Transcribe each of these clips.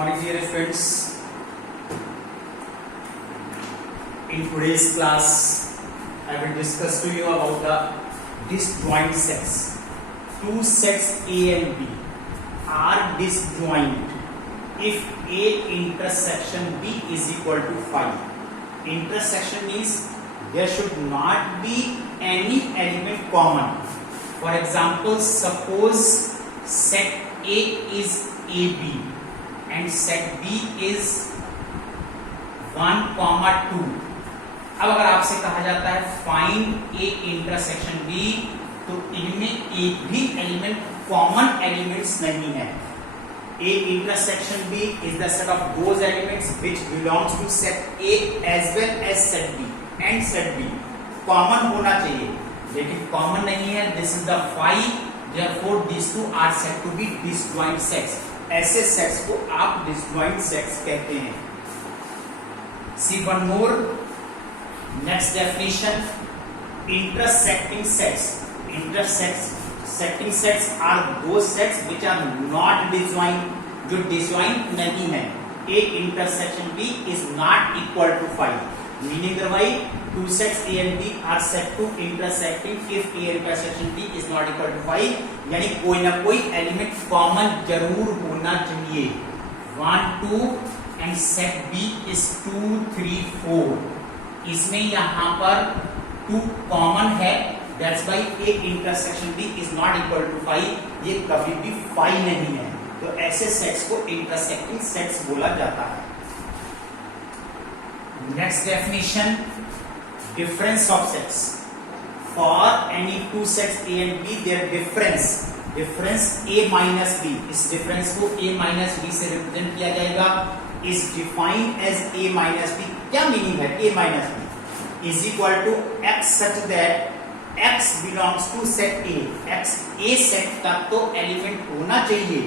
morning, dear students. In today's class, I will discuss to you about the disjoint sets. Two sets A and B are disjoint if A intersection B is equal to 5. Intersection means there should not be any element common. For example, suppose set A is AB and set B is 1, 2. अब अगर आपसे कहा जाता है find ए intersection B, तो इनमें एक भी एलिमेंट कॉमन एलिमेंट्स नहीं है. A intersection B is the set of those elements which belongs to set A as well as set B and set B. Common होना चाहिए लेकिन कॉमन नहीं है. This is the 5. Therefore this two are said to be disjoint sets. ऐसे sets को आप disjoint sets कहते हैं. See one more. Next definition, intersecting sets. Intersecting sets are those sets which are not disjoint, जो disjoint नहीं है. A intersection B is not equal to 5. Meaning that two sets A and B are set to intersecting if A intersection B is not equal to 5. यानी कोई ना कोई element common जरूर होना चाहिए. 1, 2 and set B is 2, 3, 4. इसमें यहाँ पर 2 कॉमन है. That's why A intersection B is not equal to 5. ये कभी भी 5 नहीं है. तो ऐसे सेट्स को इंटरसेक्टिंग सेट्स बोला जाता है. Next definition, difference of sets. For any two sets A and B, their difference A minus B, इस डिफरेंस को A minus B से रिप्रेजेंट किया जाएगा. is defined as A minus B. क्या मीनिंग है A minus B? is equal to x such that x belongs to set A. x A set तक तो element होना चाहिए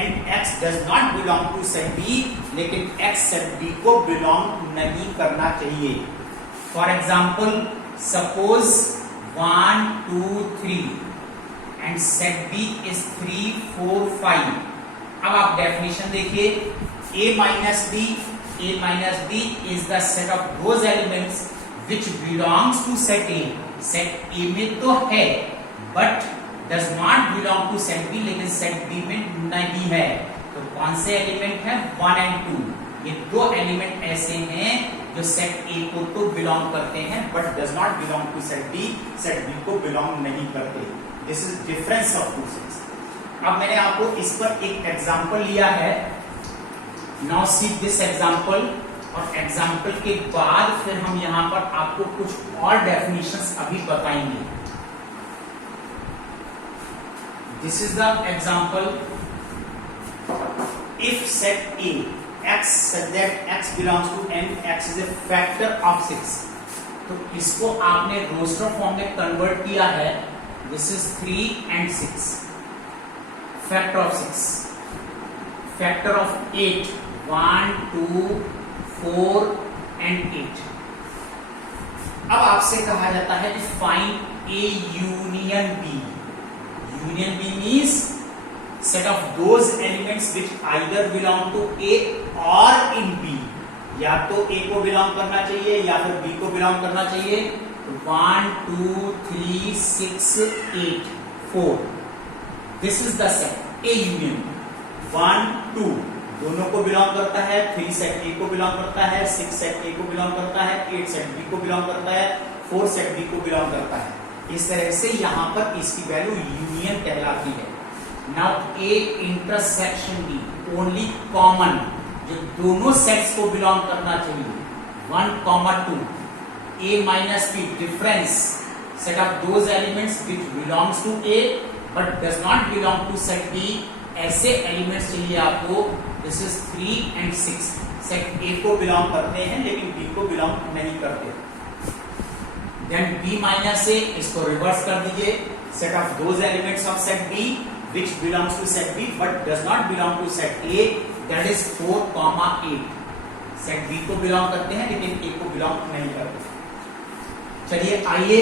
and x does not belong to set B, लेकिन x set B को belong नहीं करना चाहिए. For example, suppose 1, 2, 3 and set B is 3, 4, 5. अब आप डेफिनेशन देखिए. A minus B is the set of those elements which belongs to set A. set A में तो है but does not belong to set B, लेकिन set B में नहीं है. तो कौन से एलिमेंट है? 1 and 2. ये दो एलिमेंट ऐसे हैं जो सेट A को तो बिलोंग करते हैं but does not belong to set B. set B को बिलोंग नहीं करते. This is difference of two sets. अब मैंने आपको इस पर एक एग्जांपल लिया है. Now see this example, और एग्जाम्पल के बाद फिर हम यहां पर आपको कुछ और डेफिनेशंस अभी बताएंगे. This is the example. If set A x such that x belongs to n, x is a factor of 6. तो इसको आपने रोस्टर फॉर्म में कन्वर्ट किया है. This is 3 and 6. Factor of 6, factor of 8, 1, 2, 4 and 8. अब आपसे कहा जाता है कि find A union B. Union B means set of those elements which either belong to A और इन B. या तो A को बिलोंग करना चाहिए या फिर B को बिलोंग करना चाहिए. 1, 2, 3, 6, 8, 4. This is the set A union. 1, 2 दोनों को बिलोंग करता है. 3 सेट A को बिलोंग करता है. 6 सेट A को बिलोंग करता है. 8 सेट B को बिलोंग करता है. 4 सेट B को बिलोंग करता है. इस तरह से यहाँ पर इसकी वैल्यू यूनियन कहलाती है. Now A intersection B, only common जो दोनों सेट्स को बिलोंग करना चाहिए. 1, 2. A minus B, difference set of those elements which belongs to A but does not belong to set B. ऐसे एलिमेंट्स चाहिए आपको. This is 3 and 6. Set A को belong करते हैं लेकिन B को बिलोंग नहीं करते. देन B माइनस A, इसको रिवर्स कर दीजिए. Set of those elements of set B which belongs to set B but does not belong to set A, that is 4, 8. Set B को बिलोंग करते हैं लेकिन A को बिलोंग नहीं करते. चलिए आइए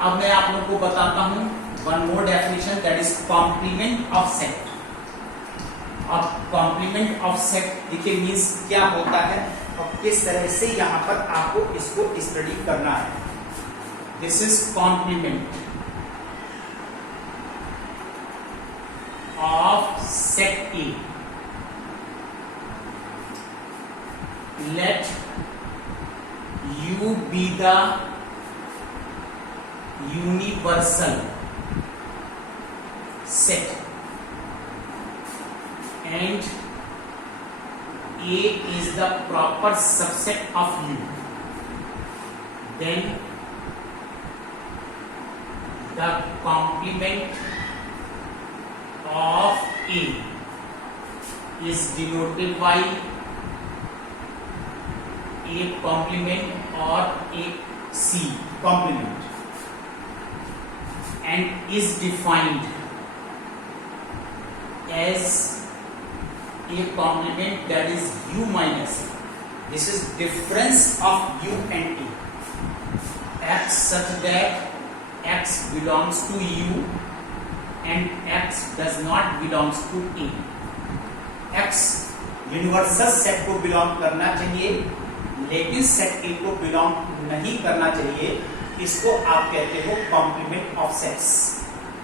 अब मैं आप लोगों को बताता हूं one more definition, that is complement of set. अब कॉम्प्लीमेंट ऑफ सेट देखिए मीन्स क्या होता है और किस तरह से यहाँ पर आपको इसको स्टडी करना है। This is complement of set A. Let U be the universal set and A is the proper subset of U, then the complement of A is denoted by A complement or A C complement and is defined as a complement that is U minus A. This is difference of U and A. X such that X belongs to U and X does not belongs to A. X universal set को belong करना चाहिए लेकिन set ए को belong नहीं करना चाहिए। इसको आप कहते हो कॉम्प्लीमेंट ऑफ सेट्स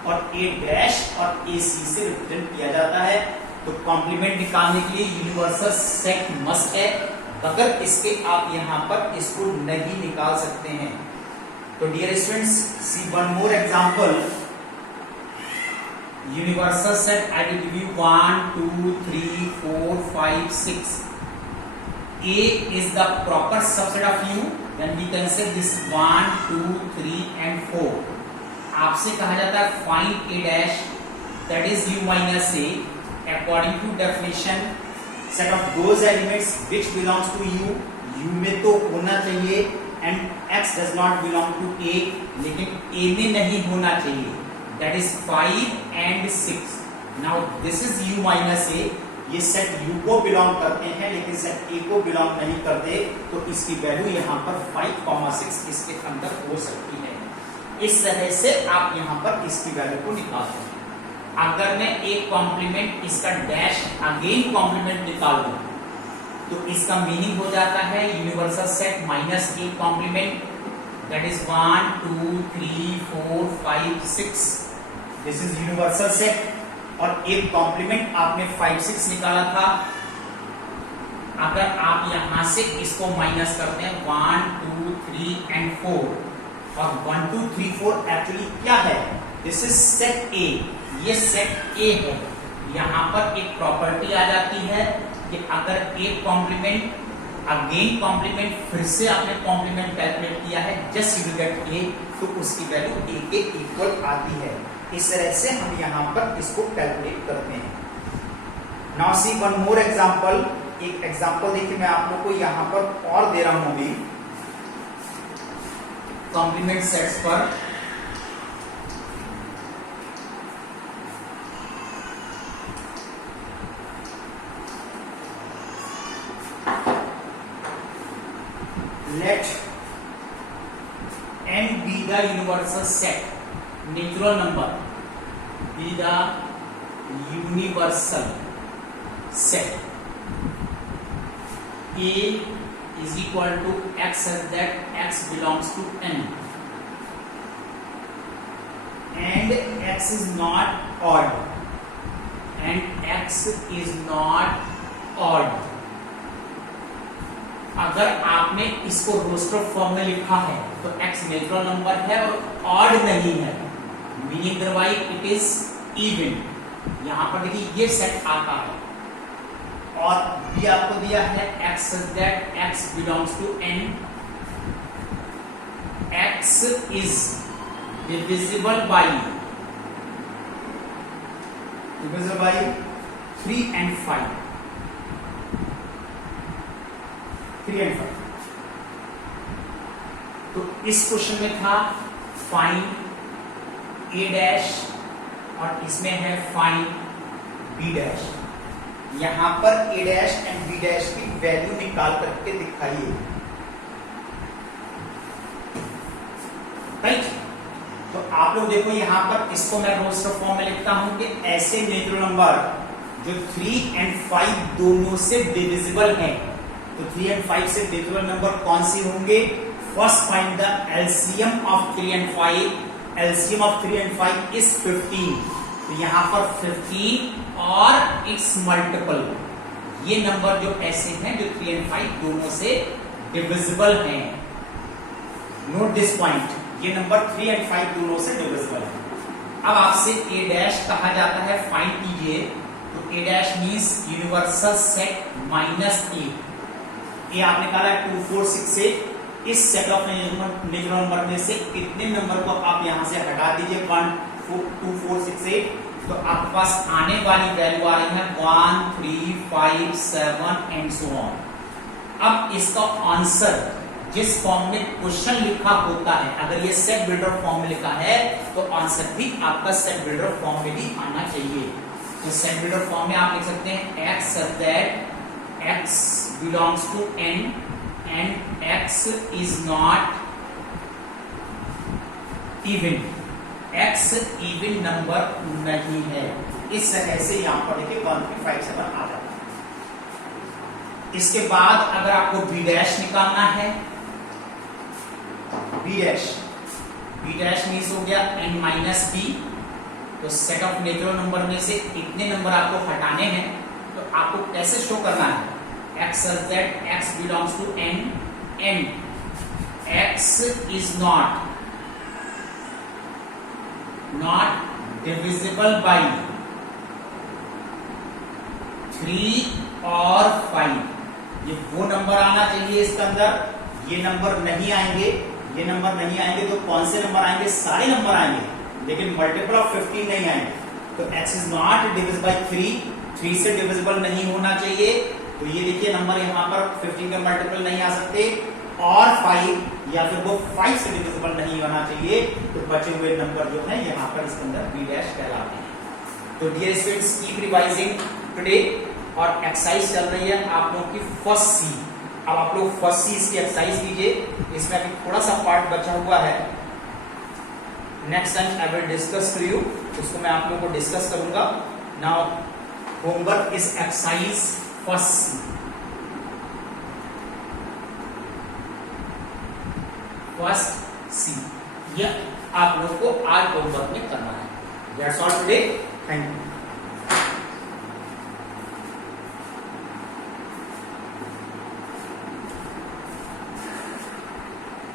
और ए डैश और ए सी से रिप्रेजेंट किया जाता है। तो कॉम्प्लीमेंट निकालने के लिए यूनिवर्सल सेट मस्ट है, बगैर इसके आप यहाँ पर इसको नहीं निकाल सकते हैं। तो dear students see one more example. Universal set I will give you 1 2 3 4 5 6। A is the proper subset of U, then we can say this 1 2 3 and 4। आपसे कहा जाता है find A dash that is U minus A according to definition set of those elements which belongs to U। U में तो होना चाहिए and X does not belong to A, लेकिन A में नहीं होना चाहिए, that is 5 and 6। now this is U minus A। ये सेट U को बिलोंग करते हैं लेकिन सेट A को बिलोंग नहीं करते, तो इसकी वैल्यू यहाँ पर 5,6 इसके अंदर हो सकती है। इस तरह से आप यहाँ पर इसकी वैल्यू को निकालते हैं। अगर मैं एक कॉम्प्लीमेंट इसका डैश अगेन कॉम्प्लीमेंट निकाल दूं तो इसका मीनिंग हो जाता है universal set minus A complement, that is 1 2 3 4 5 6। This is universal set और एक कॉम्प्लीमेंट आपने 5 6 निकाला था। अगर आप यहां से इसको माइनस करते हैं 1 2 3 and 4 और 1 2 3 4 एक्चुअली क्या है, दिस इज सेट ए। ये सेट ए है। यहां पर एक प्रॉपर्टी आ जाती है कि अगर एक कॉम्प्लीमेंट अगेन कॉम्प्लीमेंट फिर से आपने कॉम्प्लीमेंट कैलकुलेट किया है जस्ट यू गेट ए, तो उसकी वैल्यू ए के इक्वल आती है। इस तरह से हम यहां पर इसको कैलकुलेट करते हैं। Now see one more example. एक एग्जांपल देखिए मैं आप लोग को यहां पर और दे रहा हूं अभी कॉम्प्लीमेंट सेट्स पर। let n be the universal set, natural number be the universal set। A is equal to x such that x belongs to n and x is not odd and x is not odd। अगर आपने इसको roster form में लिखा है तो x natural number है और odd नहीं है, meaning Dalwai it is even. यहां पर देखिए ये सेट आता है और भी आपको दिया है x such that x belongs to n, x is divisible by 3 and 5। 3 and 5। तो इस क्वेश्चन में था फाइंड ए डैश और इसमें है फाइंड बी डैश। यहां पर A dash and B dash की वैल्यू निकाल करके दिखाइए। राइट, तो आप लोग देखो यहां पर इसको मैं रोस्टर फॉर्म में लिखता हूं कि ऐसे नेचुरल नंबर जो 3 and 5 दोनों से डिविजिबल है, तो 3 and 5 से डिविजिबल नंबर कौन से होंगे? First find the LCM of 3 and 5. LCM of 3 and 5 is 15. तो यहां पर 15 और इट्स मल्टीपल, ये नंबर जो ऐसे हैं जो 3 and 5 दोनों से डिविजिबल हैं. नोट दिस पॉइंट, ये नंबर 3 and 5 दोनों से डिविजिबल है. अब आपसे ए डैश कहा जाता है, फाइंड कीजिए. तो A dash means universal set minus A. ये आपने कहा है 2 4 6 8. इस सेट ऑफ नेचुरल नंबर में से कितने नंबर को आप यहां से हटा दीजिए? 1 2 4 6 8. तो आपके पास आने वाली वैल्यू आ रही है 1 3 5 7 एंड सो ऑन. अब इसका आंसर जिस फॉर्म में क्वेश्चन लिखा होता है, अगर ये सेट बिल्डर फॉर्म में लिखा है तो आंसर भी आपका सेट बिल्डर फॉर्म में ही आना चाहिए. तो सेट बिल्डर फॉर्म में आप लिख सकते हैं x such that x belongs to n and x is not even. x even number नहीं है. इस तरह से यहां पर देखिए 1 3 5 7 आ जाता है. इसके बाद अगर आपको b डैश निकालना है, b डैश मीन्स हो गया n माइनस b. तो सेट ऑफ नेचुरल नंबर में से इतने नंबर आपको हटाने हैं. तो आपको कैसे शो करना है? x such that x belongs to n and x is not divisible by 3 और 5. ये वो नंबर आना चाहिए इसके अंदर. ये नंबर नहीं आएंगे, ये नंबर नहीं आएंगे. तो कौन से नंबर आएंगे? सारे नंबर आएंगे, लेकिन मल्टीपल ऑफ 15 नहीं आएंगे. तो x is not divisible by 3 से डिविजिबल नहीं होना चाहिए. तो ये देखिए नंबर यहाँ पर 15 के मल्टीपल नहीं आ सकते, और 5 या फिर वो 5 से डिविजिबल नहीं होना चाहिए. तो बचे हुए नंबर जो है यहाँ पर इसके अंदर b डैश कहलाते हैं. तो dear students, keep revising today. और एक्सरसाइज चल रही है आप लोगों की फर्स्ट सी. अब आप लोग फर्स्ट सी इसकी एक्सरसाइज कीजिए. इसमें अभी थोड़ा सा पार्ट बचा हुआ है. Next time I will discuss for you. उसको मैं आप लोगों को डिस्कस करूंगा. Now homework is exercise first C. ये आप लोग को आज होमवर्क में करना है. That's all today. Thank you.